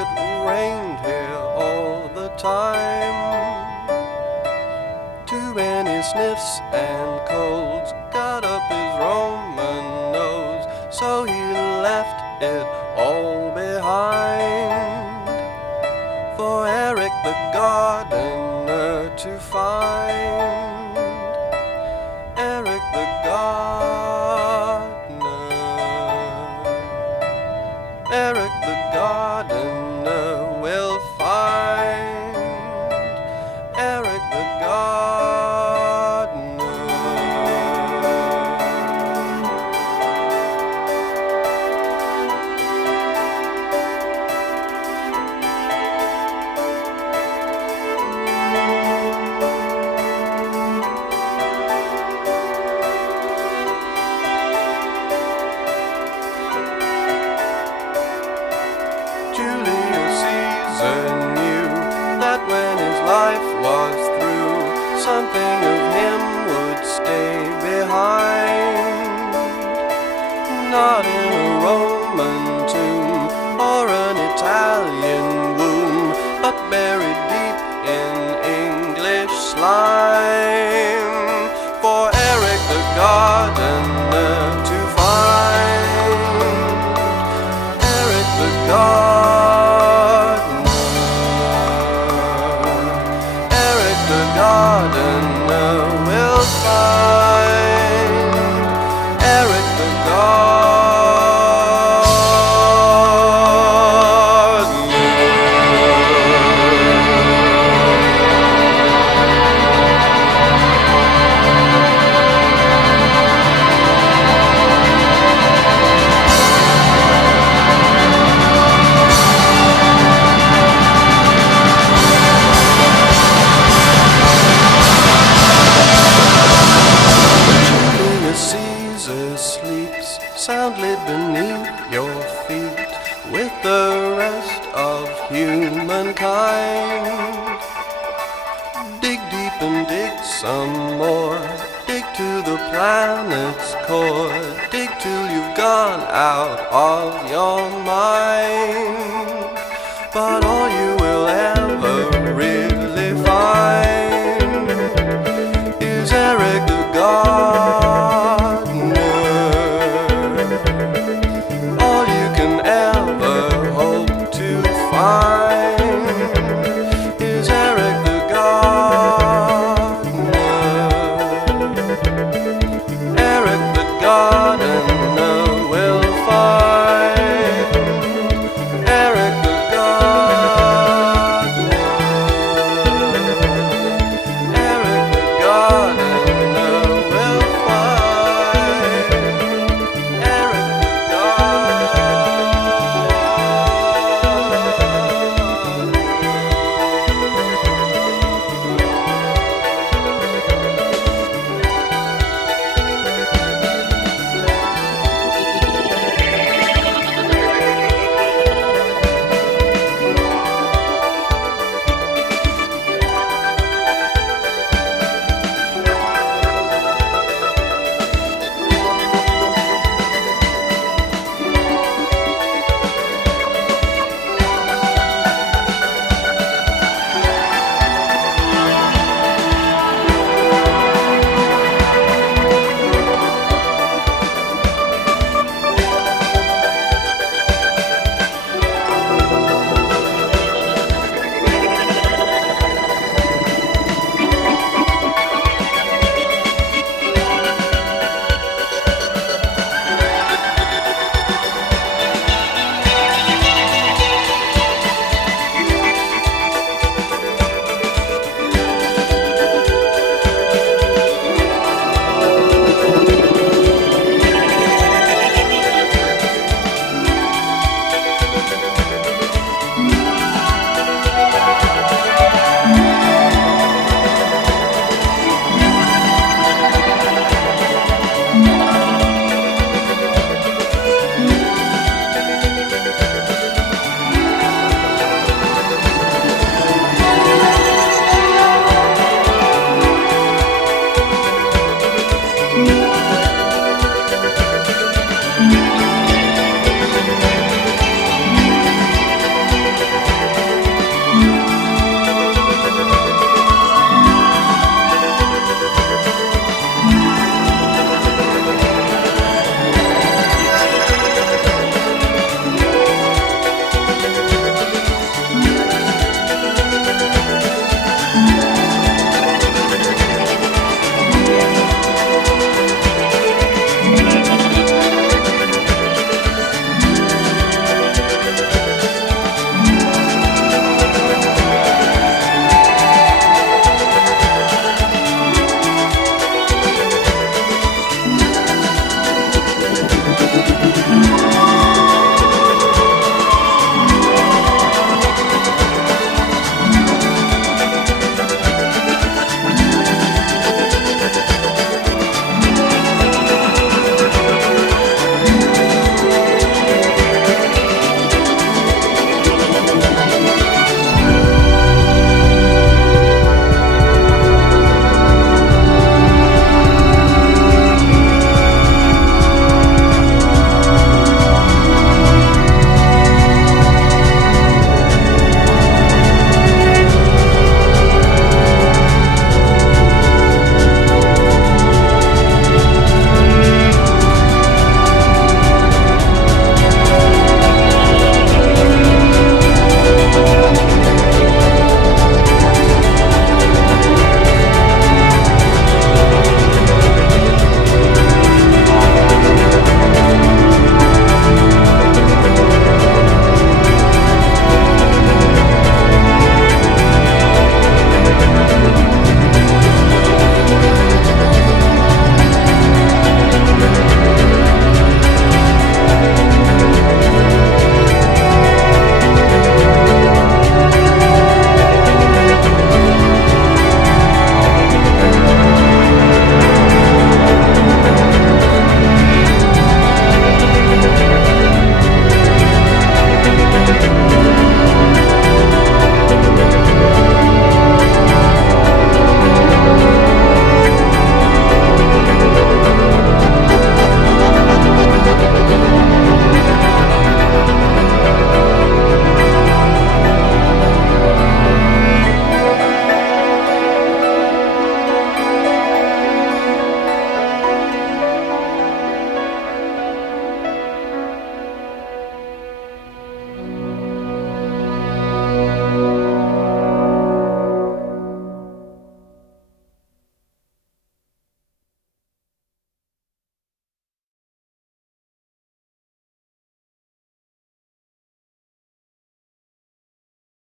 it rained here all the time. Too many sniffs and colds got up his Roman nose, so he left it all behind for Eric the gardener to find. Eric the gardener, Eric the gardener will find Eric the gardener. Julius Caesar knew that when his life was through, something of him would stay behind. Not in a Roman tomb or an Italian womb, but buried deep in English slime for Eric the gardener to find. Eric the gardener, Eric the gardener will find Eric the gardener. Caesar sleeps soundly beneath your feet with the rest of humankind. Dig deep and dig some more. Dig to the planet's core. Dig till you've gone out of your mind. But all you